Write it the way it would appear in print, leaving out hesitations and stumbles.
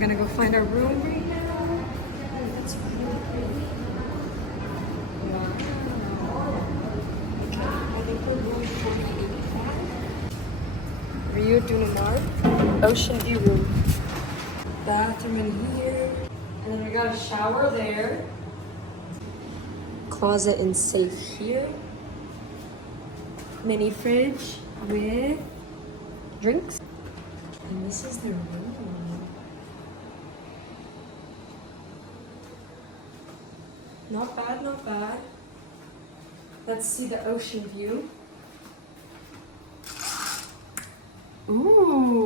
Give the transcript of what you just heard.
gonna go find our room right now. Let's find our room. Wow. Okay, I think we're room 4085. Rio Dunamar. Ocean view room. Bathroom in here. And then we got a shower there. Closet and safe here. Mini fridge with drinks. And this is the room. Not bad, not bad. Let's see the ocean view. Ooh.